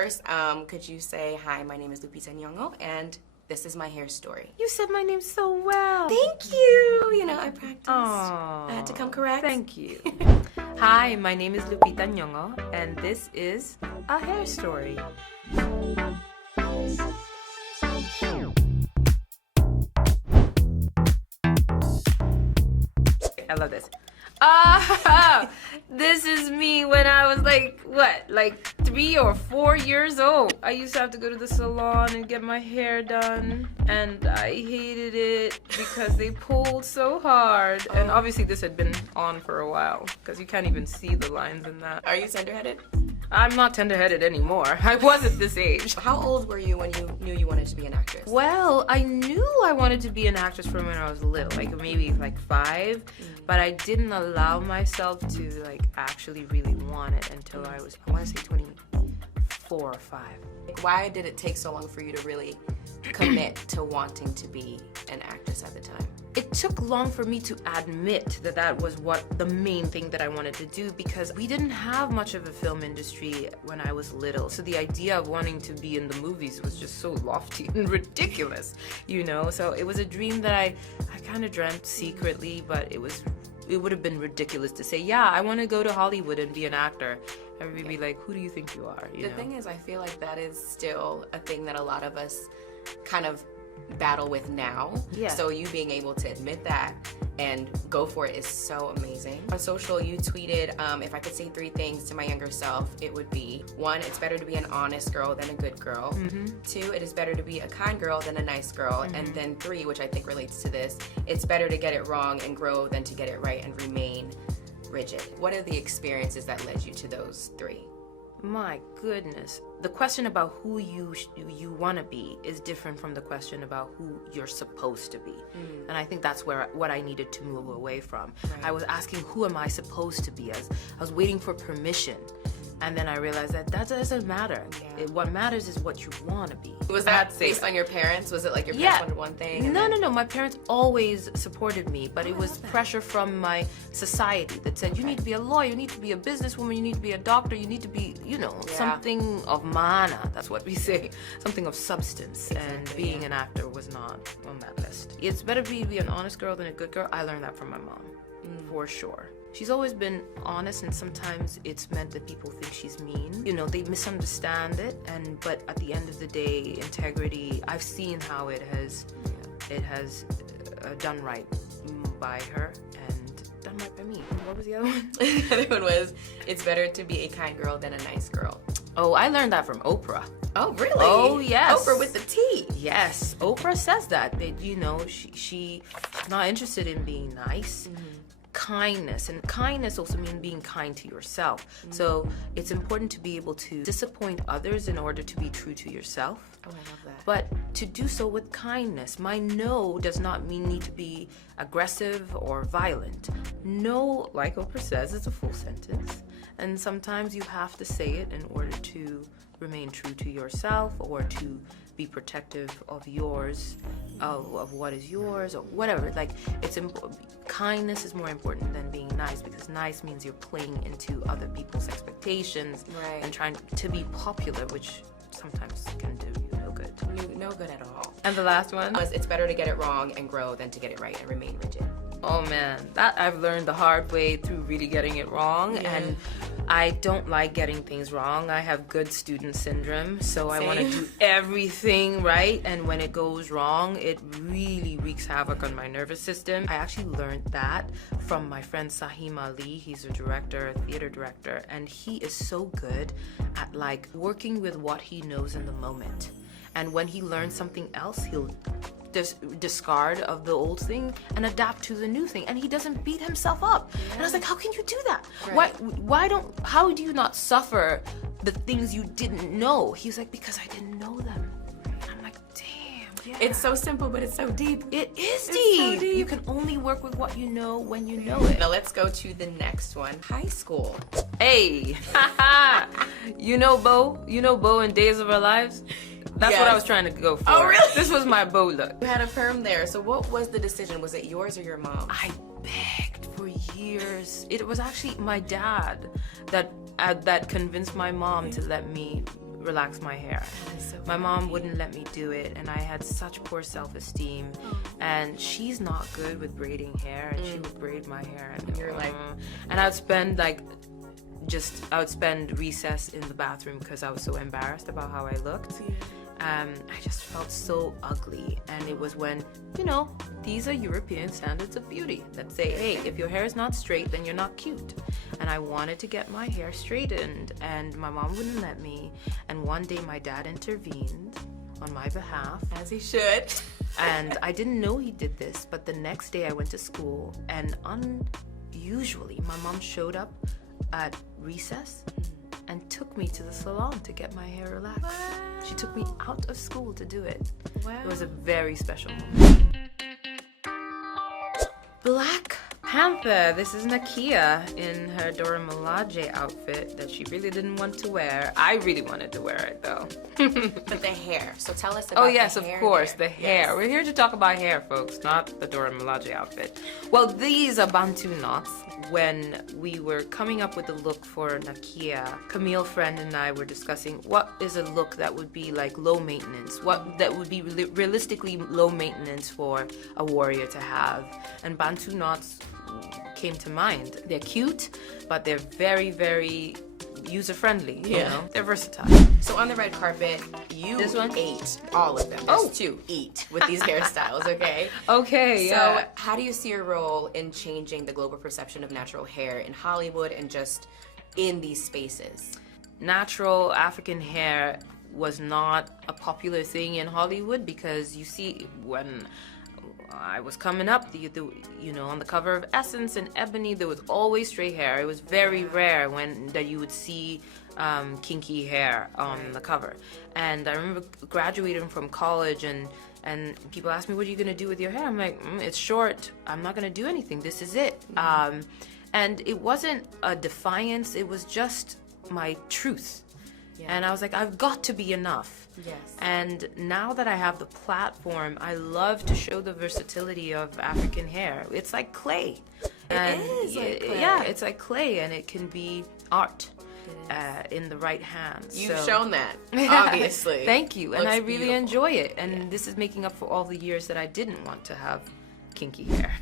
first, could you say, hi, my name is Lupita Nyong'o, and this is my hair story. You said my name so well. Thank you. You know, I practiced. Aww. I had to come correct. Thank you. Hi, my name is Lupita Nyong'o, and this is a hair story. I love this. This is me when I was like 3 or 4 years old. I used to have to go to the salon and get my hair done, and I hated it because they pulled so hard. And obviously this had been on for a while because you can't even see the lines in that. Are you tender-headed? I'm not tender-headed anymore. I was at this age. How old were you when you knew you wanted to be an actress? Well, I knew I wanted to be an actress from when I was little, maybe 5, but I didn't allow myself to actually really want it until I want to say 24 or 5. Why did it take so long for you to really commit to wanting to be an actress at the time? It took long for me to admit that that was the main thing that I wanted to do, because we didn't have much of a film industry when I was little. So the idea of wanting to be in the movies was just so lofty and ridiculous, you know? So it was a dream that I kind of dreamt secretly, but it would have been ridiculous to say, yeah, I want to go to Hollywood and be an actor. Everybody would be like, who do you think you are? The thing is, I feel like that is still a thing that a lot of us kind of battle with now. Yeah. So you being able to admit that and go for it is so amazing. On social, you tweeted, if I could say 3 things to my younger self, it would be: 1, it's better to be an honest girl than a good girl. 2, it is better to be a kind girl than a nice girl. And then 3, which I think relates to this, it's better to get it wrong and grow than to get it right and remain rigid. What are the experiences that led you to those 3? My goodness. The question about who you want to be is different from the question about who you're supposed to be. And I think that's what I needed to move away from. Right. I was asking, who am I supposed to be? I was waiting for permission. And then I realized that doesn't matter. Yeah. What matters is what you want to be. Was that based on your parents? Was it like your parents wanted one thing? No. My parents always supported me, but it was pressure from my society that said, you need to be a lawyer, you need to be a businesswoman, you need to be a doctor, you need to be, something of mana. That's what we say. Something of substance. Exactly, and being an actor was not on that list. It's better to be an honest girl than a good girl. I learned that from my mom, for sure. She's always been honest, and sometimes it's meant that people think she's mean. They misunderstand it, but at the end of the day, integrity, I've seen how it has done right by her and done right by me. What was the other one? The other one was, it's better to be a kind girl than a nice girl. Oh, I learned that from Oprah. Oh, really? Oh, yes. Oprah with the T. Yes, Oprah says that she's not interested in being nice. Kindness, and kindness also means being kind to yourself. So it's important to be able to disappoint others in order to be true to yourself. Oh, I love that. But to do so with kindness. My no does not need to be aggressive or violent. No, like Oprah says, is a full sentence. And sometimes you have to say it in order to remain true to yourself, or to be protective of yours, of what is yours, or whatever. Kindness is more important than being nice, because nice means you're playing into other people's expectations, right, and trying to be popular, which sometimes can do you no good. No good at all. And the last one was, it's better to get it wrong and grow than to get it right and remain rigid. Oh man, that I've learned the hard way through really getting it wrong. And I don't like getting things wrong. I have good student syndrome, so I want to do everything right, and when it goes wrong, it really wreaks havoc on my nervous system. I actually learned that from my friend Sahim Ali. He's a theater director, and he is so good at working with what he knows in the moment. And when he learns something else, he'll discard of the old thing and adapt to the new thing, and he doesn't beat himself up. And I was like, how can you do that? Right. How do you not suffer the things you didn't know? He was like, because I didn't know them. I'm like, damn. Yeah. It's so simple, but it's so deep. It is deep. So deep. You can only work with what you know when you know it. Now let's go to the next one. High school. Hey, you know Bo in Days of Our Lives? That's what I was trying to go for. Oh, really? This was my Bo look. You had a perm there. So what was the decision? Was it yours or your mom? I begged for years. It was actually my dad that convinced my mom to let me relax my hair. My mom wouldn't let me do it, and I had such poor self-esteem. And she's not good with braiding hair, and she would braid my hair, and you're like, and I'd spend I would spend recess in the bathroom because I was so embarrassed about how I looked. I just felt so ugly. And it was when, these are European standards of beauty that say, hey, if your hair is not straight, then you're not cute. And I wanted to get my hair straightened, and my mom wouldn't let me. And one day my dad intervened on my behalf. As he should. And I didn't know he did this, but the next day I went to school, and unusually my mom showed up at recess and took me to the salon to get my hair relaxed. Wow. She took me out of school to do it. Wow. It was a very special moment. Black Panther. This is Nakia in her Dora Milaje outfit that she really didn't want to wear. I really wanted to wear it though. But the hair. So tell us about the hair. Oh yes, of course, there. the hair. Yes. We're here to talk about hair, folks, not the Dora Milaje outfit. Well, these are Bantu knots. When we were coming up with the look for Nakia, Camille friend and I were discussing what is a look that would be like low maintenance, what that would be realistically low maintenance for a warrior to have. And Bantu knots came to mind. They're cute, but they're very, very user-friendly. You know? They're versatile. So on the red carpet, you ate all of them. There's two eat with these hairstyles, okay? Okay, So how do you see your role in changing the global perception of natural hair in Hollywood and just in these spaces? Natural African hair was not a popular thing in Hollywood because you see, when I was coming up, on the cover of Essence and Ebony, there was always straight hair. It was very rare that you would see kinky hair on the cover. And I remember graduating from college and people asked me, what are you going to do with your hair? I'm like, it's short. I'm not going to do anything. This is it. And it wasn't a defiance. It was just my truth. And I was like, I've got to be enough. Yes. And now that I have the platform, I love to show the versatility of African hair. It's like clay. It is like clay. Yeah, it's like clay, and it can be art in the right hands. You've shown that, obviously. Thank you, and Looks I really beautiful. enjoy it. And this is making up for all the years that I didn't want to have kinky hair.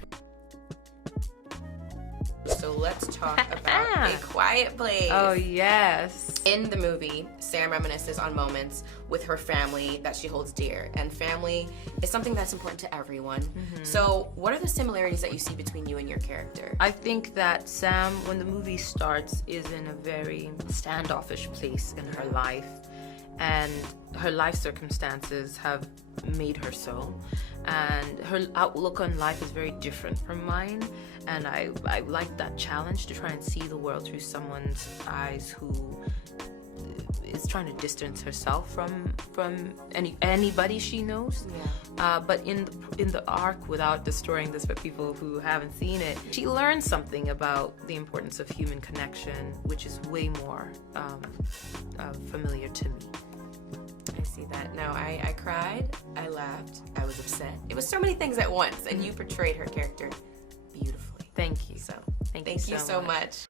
So let's talk about A Quiet Place. Oh, yes. In the movie, Sam reminisces on moments with her family that she holds dear. And family is something that's important to everyone. So what are the similarities that you see between you and your character? I think that Sam, when the movie starts, is in a very standoffish place in her life. And her life circumstances have made her so. And her outlook on life is very different from mine. And I like that challenge to try and see the world through someone's eyes who is trying to distance herself from anybody she knows. But in the arc, without destroying this for people who haven't seen it, she learns something about the importance of human connection, which is way more familiar to me. I see that. No, I cried, I laughed, I was upset. It was so many things at once, and you portrayed her character beautifully. Thank you. So thank you so much.